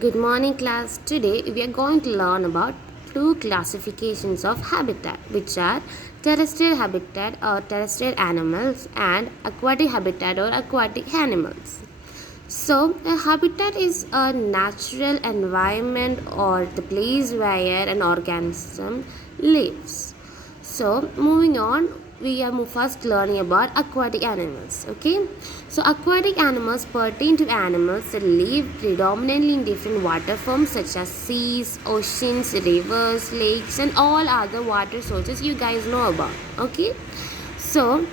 Good morning, class. Today we are going to learn about two classifications of habitat, which are terrestrial habitat or terrestrial animals and aquatic habitat or aquatic animals. So, a habitat is a natural environment or the place where an organism lives. So, moving on, we are first learning about aquatic animals. Okay, so aquatic animals pertain to animals that live predominantly in different water forms such as seas, oceans, rivers, lakes, and all other water sources you guys know about. Okay, so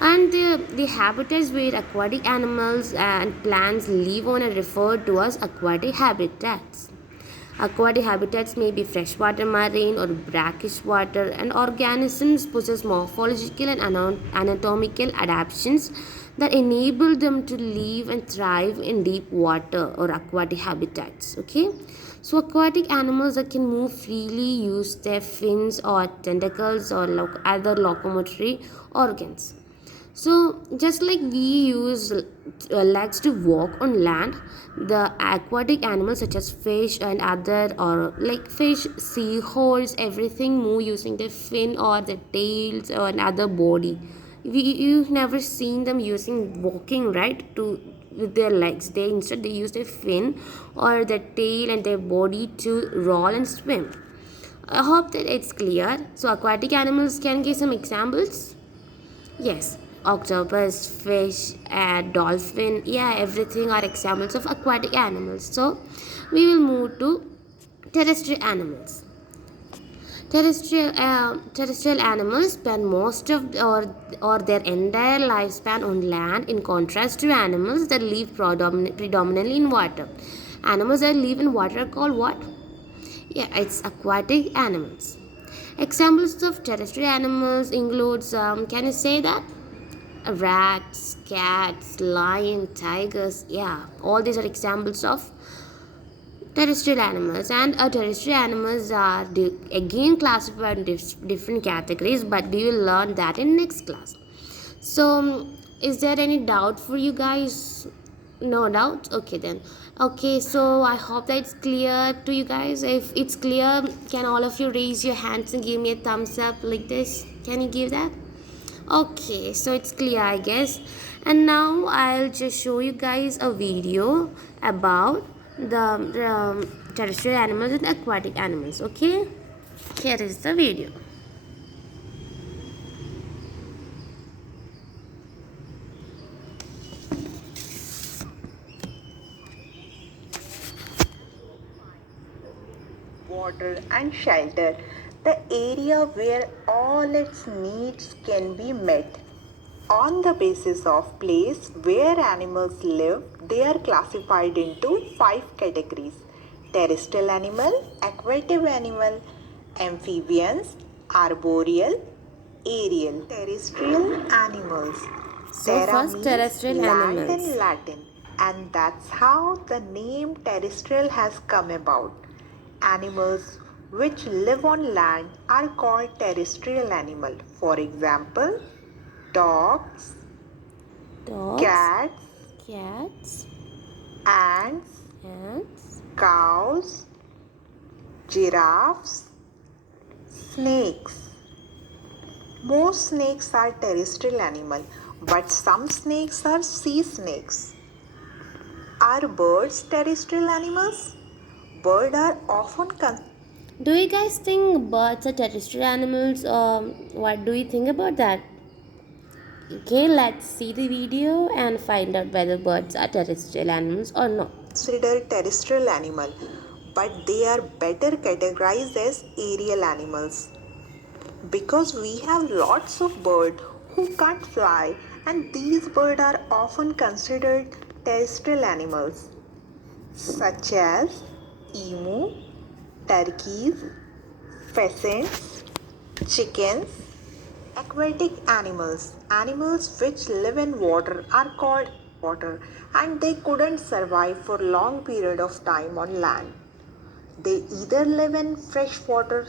and the habitats where aquatic animals and plants live on are referred to as aquatic habitats. Aquatic habitats may be freshwater, marine, or brackish water, and organisms possess morphological and anatomical adaptations that enable them to live and thrive in deep water or aquatic habitats. Okay, so aquatic animals that can move freely use their fins or tentacles or other locomotory organs. So, just like we use legs to walk on land, the aquatic animals such as fish and other or like fish, seahorse, everything move using their fin or their tails or another body. You've never seen them using walking, right? To with their legs. They use their fin or their tail and their body to roll and swim. I hope that it's clear. So aquatic animals can give some examples. Yes, octopus, fish, and dolphin, yeah, everything are examples of aquatic animals. So, we will move to terrestrial animals. Terrestrial animals spend most of or their entire lifespan on land, in contrast to animals that live predominantly in water. Animals that live in water are called what? Yeah, it's aquatic animals. Examples of terrestrial animals includes, can you say that? Rats, cats, lion, tigers, yeah, all these are examples of terrestrial animals. And terrestrial animals are again classified in different categories, but we will learn that in next class. So, is there any doubt for you guys? No doubt? Okay, then. Okay, so I hope that it's clear to you guys. If it's clear, can all of you raise your hands and give me a thumbs up like this? Can you give that? Okay, so it's clear, I guess. And now I'll just show you guys a video about the terrestrial animals and aquatic animals. Okay, here is the video. Water and shelter, the area where all its needs can be met. On the basis of place where animals live, they are classified into five categories: terrestrial animal, aquatic animal, amphibians, arboreal, aerial. Terrestrial animals. So Terra first, means terrestrial land animals. in Latin, and that's how the name terrestrial has come about. Animals which live on land are called terrestrial animal. For example, dogs, Dogs, cats, cats, ants, ants, cows, giraffes, snakes. Most snakes are terrestrial animal, but some snakes are sea snakes. Are birds terrestrial animals? Birds are often do you guys think birds are terrestrial animals? What do you think about that? Okay, let's see the video and find out whether birds are terrestrial animals or not. considered terrestrial animal, but they are better categorized as aerial animals because we have lots of birds who can't fly, and these birds are often considered terrestrial animals such as emu, turkeys, pheasants, chickens. Aquatic animals. Animals which live in water are called water, and they couldn't survive for long period of time on land. They either live in fresh water.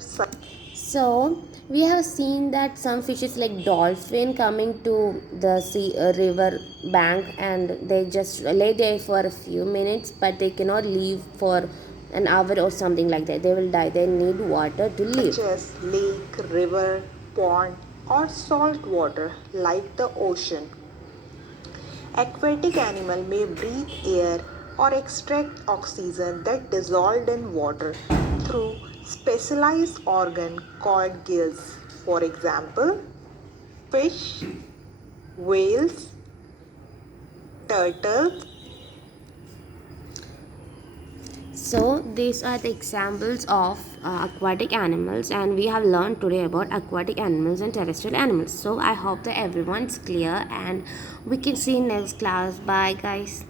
So we have seen that some fishes like dolphin coming to the sea river bank, and they just lay there for a few minutes, but they cannot leave for an hour or something like that. They will die. They need water to live. such as lake, river, pond, or salt water like the ocean. Aquatic animal may breathe air or extract oxygen that dissolved in water through specialized organ called gills. For example, fish, whales, turtles. So these are the examples of aquatic animals, and we have learned today about aquatic animals and terrestrial animals. So I hope that everyone's clear, and we can see in next class. Bye guys.